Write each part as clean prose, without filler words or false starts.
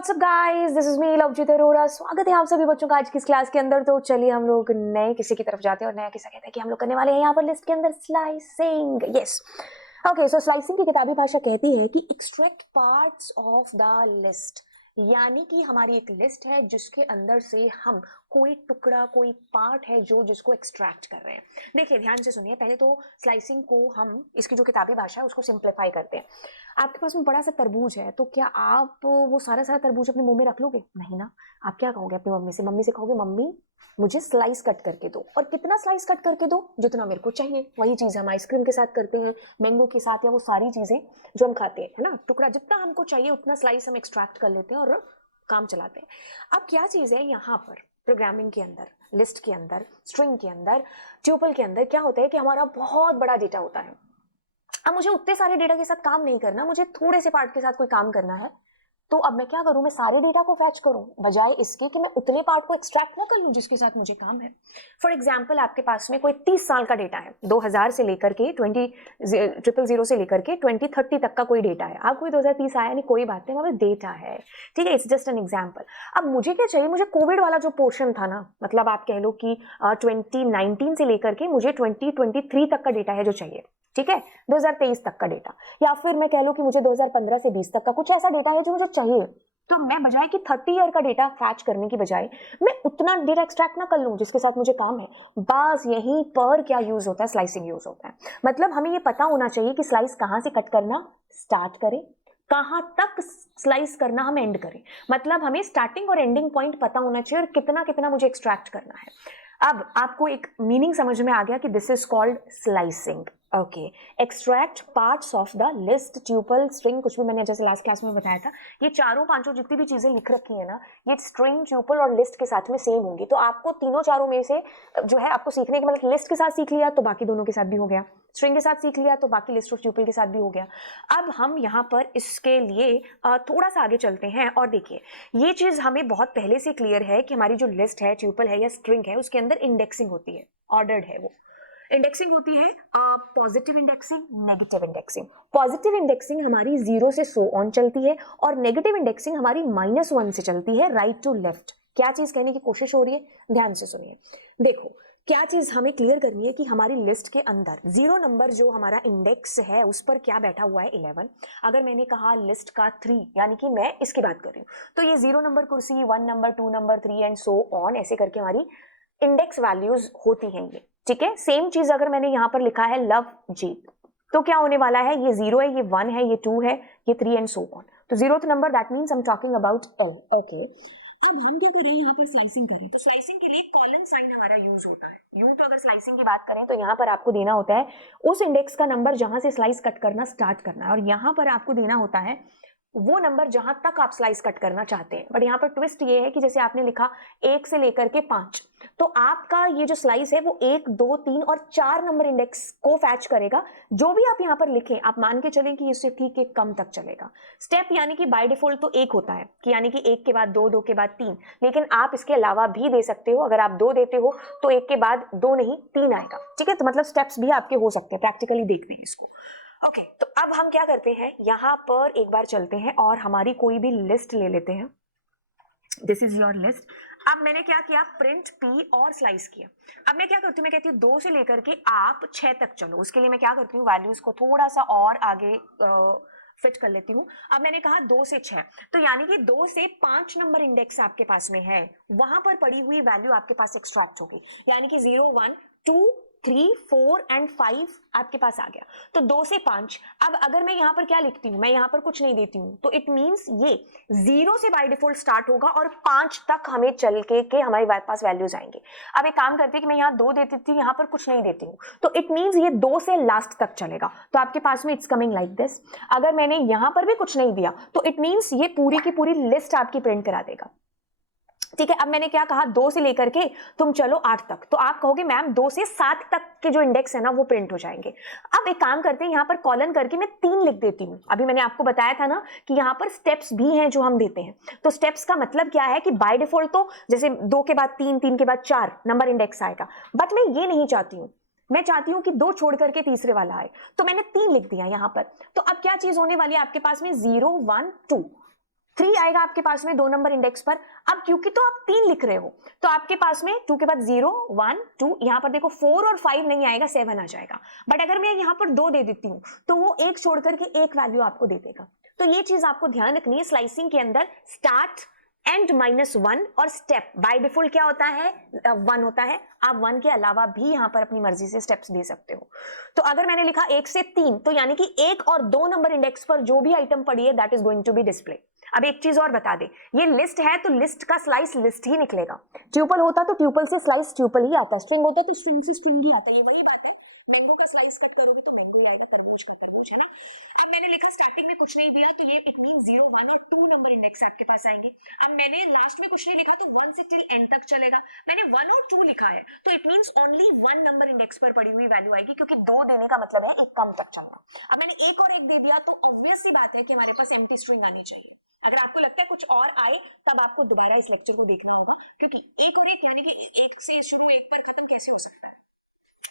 WhatsApp guys, this is me Lovjeet Arora. स्वागत है आप सभी बच्चों का आज की इस क्लास के अंदर। तो चलिए हम लोग नए किसी की तरफ जाते हैं और नया किस्सा कहता है कि हम लोग करने वाले हैं यहाँ पर लिस्ट के अंदर स्लाइसिंग। यस, ओके, सो स्लाइसिंग की किताबी भाषा कहती है कि extract parts of the list, यानी कि हमारी एक लिस्ट है जिसके अंदर से हम कोई टुकड़ा, कोई पार्ट है जो जिसको एक्सट्रैक्ट कर रहे हैं। देखिए ध्यान से सुनिए, पहले तो स्लाइसिंग को हम इसकी जो किताबी भाषा है उसको सिंप्लीफाई करते हैं। आपके पास में बड़ा सा तरबूज है, तो क्या आप वो सारा सारा तरबूज अपने मुंह में रख लोगे? नहीं ना। आप क्या कहोगे अपनी मम्मी से कहोगे मम्मी मुझे स्लाइस कट करके दो। और कितना स्लाइस कट करके दो? जितना मेरे को चाहिए। वही चीज हम आइसक्रीम के साथ करते हैं, मैंगो के साथ, या वो सारी चीजें जो हम खाते हैं, है ना, टुकड़ा जितना हमको चाहिए उतना स्लाइस हम एक्सट्रैक्ट कर लेते हैं और काम चलाते हैं। अब क्या चीज है यहाँ पर प्रोग्रामिंग के अंदर, लिस्ट के अंदर, स्ट्रिंग के अंदर, ट्यूपल के अंदर क्या होता है कि हमारा बहुत बड़ा डेटा होता है। अब मुझे उतने सारे डेटा के साथ काम नहीं करना, मुझे थोड़े से पार्ट के साथ कोई काम करना है। तो अब मैं क्या करूं, मैं सारे डेटा को फैच करूं बजाय इसके कि मैं उतने पार्ट को एक्सट्रैक्ट ना कर लूं जिसके साथ मुझे काम है। फॉर एग्जांपल, आपके पास में कोई 30 साल का डेटा है, 2000 से लेकर के 2000 से लेकर के 2030 तक का कोई डेटा है। अब कोई 2030 आया नहीं, कोई बात नहीं, मतलब डेटा है, ठीक है, इट्स जस्ट एन एग्जाम्पल। अब मुझे क्या चाहिए, मुझे कोविड वाला जो पोर्शन था ना, मतलब आप कह लो कि 2019 से लेकर के मुझे 2023 तक का डेटा है जो चाहिए, ठीक है, 2023 तक का डेटा, या फिर मैं कह लूं कि मुझे 2015 से 20 तक का कुछ ऐसा डेटा है जो मुझे चाहिए। तो मैं बजाय कि 30 ईयर का डेटा फैच करने की बजाय मैं उतना डेटा एक्सट्रैक्ट ना कर लूं जिसके साथ मुझे काम है। बस यहीं पर क्या यूज होता है, स्लाइसिंग यूज होता है। मतलब हमें ये पता होना चाहिए कि स्लाइस कहां से कट करना स्टार्ट करें, कहां तक स्लाइस करना हम एंड करें। मतलब हमें स्टार्टिंग और एंडिंग पॉइंट पता होना चाहिए और कितना कितना मुझे एक्सट्रैक्ट करना है। अब आपको एक मीनिंग समझ में आ गया कि this is called slicing. Okay, extract parts of the list, tuple, string, कुछ भी मैंने जैसे लास्ट क्लास में बताया था, ये चारों पांचों जितनी भी चीजें लिख रखी है ना, ये स्ट्रिंग, ट्यूपल और लिस्ट के साथ में सेम होंगी। तो आपको तीनों चारों में से जो है आपको सीखने के, मतलब लिस्ट के साथ सीख लिया तो बाकी दोनों के साथ भी हो गया, स्ट्रिंग के साथ सीख लिया तो बाकी लिस्ट और ट्यूपल के साथ भी हो गया। अब हम यहाँ पर इसके लिए थोड़ा सा आगे चलते हैं और देखिए, ये चीज हमें बहुत पहले से क्लियर है कि हमारी जो लिस्ट है, ट्यूपल है या स्ट्रिंग है, उसके अंदर इंडेक्सिंग होती है, ऑर्डर्ड है वो। इंडेक्सिंग होती है positive indexing, negative indexing. Positive indexing हमारी 0 से सो ऑन चलती है और नेगेटिव इंडेक्सिंग हमारी -1 से चलती है, राइट टू लेफ्ट। क्या चीज कहने की कोशिश हो रही है, ध्यान से सुनिए। देखो क्या चीज हमें क्लियर करनी है कि हमारी लिस्ट के अंदर 0 नंबर जो हमारा इंडेक्स है उस पर क्या बैठा हुआ है, 11। अगर मैंने कहा लिस्ट का 3, यानी कि मैं इसकी बात कर रही हूँ, तो ये 0 नंबर कुर्सी, 1 number, 2 number, 3 and so on, ऐसे करके हमारी इंडेक्स वैल्यूज होती हैं ये, ठीक है। सेम चीज अगर मैंने यहां पर लिखा है लव जीत, तो क्या होने वाला है, ये 0 है, ये 1 है, ये 2 है, ये 3 एंड सो ऑन। तो 0th number, that means I am talking about L. Okay, अब हम क्या कर रहे हैं, यहाँ पर स्लाइसिंग करें, तो स्लाइसिंग के लिए कॉलन साइन हमारा यूज होता है। यूं तो अगर स्लाइसिंग की बात करें तो यहाँ पर आपको देना होता है उस इंडेक्स का नंबर जहां से स्लाइस कट करना स्टार्ट करना है, और यहाँ पर आपको देना होता है वो नंबर जहां तक आप स्लाइस कट करना चाहते हैं। बट यहाँ पर ट्विस्ट ये है कि जैसे आपने लिखा 1 से लेकर के 5, तो आपका ये जो स्लाइस है वो 1, 2, 3 और 4 नंबर इंडेक्स को फैच करेगा। जो भी आप यहाँ पर लिखें, आप मान के चलें कि इससे ठीक एक कम तक चलेगा। स्टेप यानी कि बाय डिफॉल्ट तो 1 होता है, कि यानी कि 1 के बाद 2, 2 के बाद 3, लेकिन आप इसके अलावा भी दे सकते हो। अगर आप 2 देते हो तो 1 के बाद 2 नहीं 3 आएगा, ठीक है। तो मतलब स्टेप्स भी आपके हो सकते हैं, प्रैक्टिकली देखते हैं इसको। ओके, तो अब हम क्या करते हैं, यहां पर एक बार चलते हैं और हमारी कोई भी लिस्ट ले लेते हैं। This is your list. अब मैंने क्या किया, प्रिंट पी और स्लाइस किया। अब मैं क्या करती हूँ, मैं कहती हूँ 2 से लेकर के आप 6 तक चलो। उसके लिए मैं क्या करती हूँ, वैल्यूज को थोड़ा सा और आगे फिट कर लेती हूँ। अब मैंने कहा 2 से 6, तो यानी कि 2 से 5 नंबर इंडेक्स आपके पास में है, वहां पर पड़ी हुई वैल्यू आपके पास एक्सट्रैक्ट होगी, यानी कि 0, 1, 2, 3, 4 एंड 5 आपके पास आ गया। तो 2 से 5। अब अगर मैं यहाँ पर क्या लिखती हूँ, मैं यहाँ पर कुछ नहीं देती हूँ, तो इट मींस ये 0 से बाय डिफॉल्ट स्टार्ट होगा और 5 तक हमें चल के हमारे पास वैल्यूज आएंगे। अब एक काम करते हैं कि मैं यहाँ 2 देती थी, यहाँ पर कुछ नहीं देती हूँ, तो इट मींस ये 2 से लास्ट तक चलेगा। तो आपके पास में इट्स कमिंग लाइक दिस। अगर मैंने यहाँ पर भी कुछ नहीं दिया तो इट मींस ये पूरी की पूरी लिस्ट आपकी प्रिंट करा देगा, ठीक है। अब मैंने क्या कहा, 2 से लेकर के तुम चलो 8 तक, तो आप कहोगे मैम 2 से 7 तक के जो इंडेक्स है ना वो प्रिंट हो जाएंगे। अब एक काम करते हैं, यहाँ पर कॉलन करके मैं 3 लिख देती हूँ। अभी मैंने आपको बताया था ना कि यहाँ पर स्टेप्स भी हैं जो हम देते हैं। तो स्टेप्स का मतलब क्या है कि बाय डिफॉल्ट तो जैसे 2 के बाद 3, 3 के बाद 4 नंबर इंडेक्स आएगा, बट मैं ये नहीं चाहती हूँ, मैं चाहती हूं कि 2 छोड़ करके तीसरे वाला आए, तो मैंने 3 लिख दिया यहां पर। तो अब क्या चीज होने वाली है आपके पास में, 0, 1, 2, 3 आएगा आपके पास में 2 नंबर इंडेक्स पर। अब क्योंकि तो आप 3 लिख रहे हो तो आपके पास में 2 के बाद 0 1 2, यहां पर देखो 4 और 5 नहीं आएगा, 7 आ जाएगा। बट अगर मैं यहां पर 2 दे देती हूं तो वो एक छोड़ करके एक वैल्यू आपको दे देगा। तो ये चीज आपको ध्यान रखनी है, स्लाइसिंग के अंदर स्टार्ट एंड -1 और स्टेप बाय डिफॉल्ट क्या होता है, 1 होता है। आप 1 के अलावा भी यहां पर अपनी मर्जी से स्टेप्स दे सकते हो। तो अगर मैंने लिखा 1 से 3 तो यानी कि 1 और 2 नंबर इंडेक्स पर जो भी आइटम पड़ी है that is going to be display. अब एक चीज और बता दे, ये लिस्ट है तो लिस्ट का स्लाइस लिस्ट ही निकलेगा। ट्यूपल होता तो ट्यूपल से स्लाइस ट्यूपल ही आता, स्ट्रिंग होता तो स्ट्रिंग से स्ट्रिंग ही आता। ये वही बात है, मैंगो का स्लाइस कट करोगे तो मैंगो ही आएगा, तरबूज का तरबूज, है ना। अब मैंने लिखा स्टार्टिंग में कुछ नहीं दिया तो ये इट मीन 0 1 और 2 नंबर इंडेक्स आपके पास आएंगे। अब मैंने लास्ट में कुछ नहीं लिखा तो 1 से टिल एंड तक चलेगा। मैंने 1 और 2 लिखा है तो it means only 1 number index पर पड़ी हुई वैल्यू आएगी, क्योंकि 2 देने का मतलब है एक कम तक चलना। अब मैंने एक और एक दे दिया तो ऑब्वियस सी बात है कि हमारे पास एम्प्टी स्ट्रिंग आनी चाहिए। अगर आपको लगता है कुछ और आए तब आपको दोबारा इस लेक्चर को देखना होगा, क्योंकि एक और एक यानी कि एक से शुरू एक पर खत्म कैसे हो सकता है,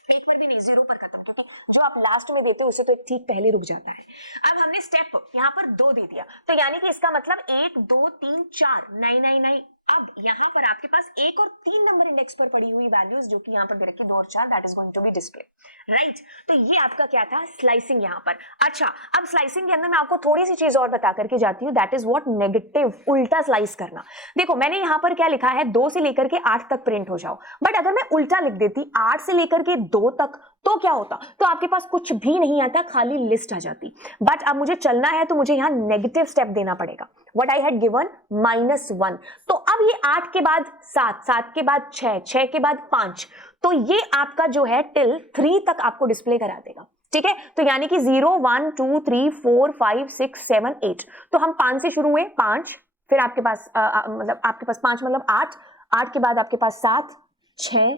एक पर भी नहीं, 0 पर खत्म। ठीक है, जो आप लास्ट में देते हो उसे तो ठीक पहले रुक जाता है। अब हमने स्टेप यहाँ पर 2 दे दिया तो यानी कि इसका मतलब 1 2 3 4 नहीं नहीं नहीं। अब यहाँ पर आपके पास 1 और 3 नंबर इंडेक्स पर पड़ी हुई वैल्यूज जो कि यहाँ पर दे रखी 2 और 4 that is going to be display, right. तो ये आपका क्या था, स्लाइसिंग यहाँ पर। अच्छा, अब स्लाइसिंग के अंदर मैं आपको थोड़ी सी चीज और बता करके जाती हूँ, दैट इज व्हाट नेगेटिव, उल्टा स्लाइस करना। देखो मैंने यहाँ पर क्या लिखा है, 2 से लेकर के 8 तक प्रिंट हो जाओ, बट अगर मैं उल्टा लिख देती 8 से लेकर के 2 तक तो क्या होता, तो आपके पास कुछ भी नहीं आता, खाली लिस्ट आ जाती। बट अब मुझे चलना है तो मुझे यहाँ नेगेटिव स्टेप देना पड़ेगा, व्हाट आई हैड गिवन -1। तो अब ये 8 के बाद 7 7 के बाद 6 6 के बाद 5, तो ये आपका जो है टिल 3 तक आपको डिस्प्ले करा देगा। ठीक है, तो यानी कि 0 1 2 3 4 5 6 7 8, तो हम 5 से शुरू हुए, 5, फिर आपके पास मतलब आपके पास 5 मतलब 8, 8 के बाद आपके पास 7 6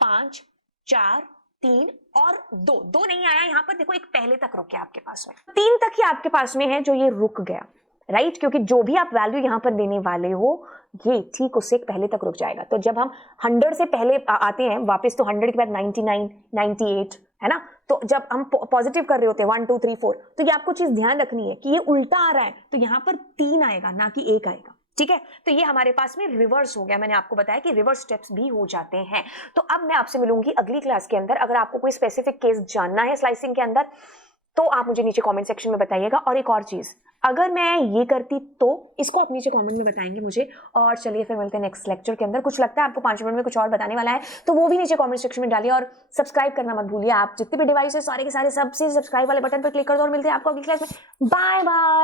5 4 3 और 2 नहीं आया यहाँ पर, देखो एक पहले तक रुक गया आपके पास में, 3 तक ही आपके पास में है जो ये रुक गया, राइट। क्योंकि जो भी आप वैल्यू यहाँ पर देने वाले हो ये ठीक उससे पहले तक रुक जाएगा। तो जब हम 100 से पहले आते हैं वापस तो 100 के बाद 99 98 है ना, तो जब हम पॉजिटिव कर रहे होते हैं 1 2 3 4, तो ये आपको चीज ध्यान रखनी है कि ये उल्टा आ रहा है तो यहाँ पर 3 आएगा ना कि 1 आएगा। ठीक है, तो ये हमारे पास में रिवर्स हो गया। मैंने आपको बताया कि रिवर्स स्टेप्स भी हो जाते हैं। तो अब मैं आपसे मिलूंगी अगली क्लास के अंदर। अगर आपको कोई स्पेसिफिक केस जानना है स्लाइसिंग के अंदर तो आप मुझे नीचे कमेंट सेक्शन में बताइएगा। और एक और चीज, अगर मैं ये करती तो इसको आप नीचे कमेंट में बताएंगे मुझे। और चलिए फिर मिलते हैं नेक्स्ट लेक्चर के अंदर। कुछ लगता है आपको 5 मिनट में कुछ और बताने वाला है तो वो भी नीचे कमेंट सेक्शन में डालिए, और सब्सक्राइब करना मत भूलिए। आप जितने भी डिवाइस है सारे के सारे सबसे सब्सक्राइब वाले बटन पर क्लिक कर दो, और मिलते हैं आपको अगली क्लास में। Bye bye.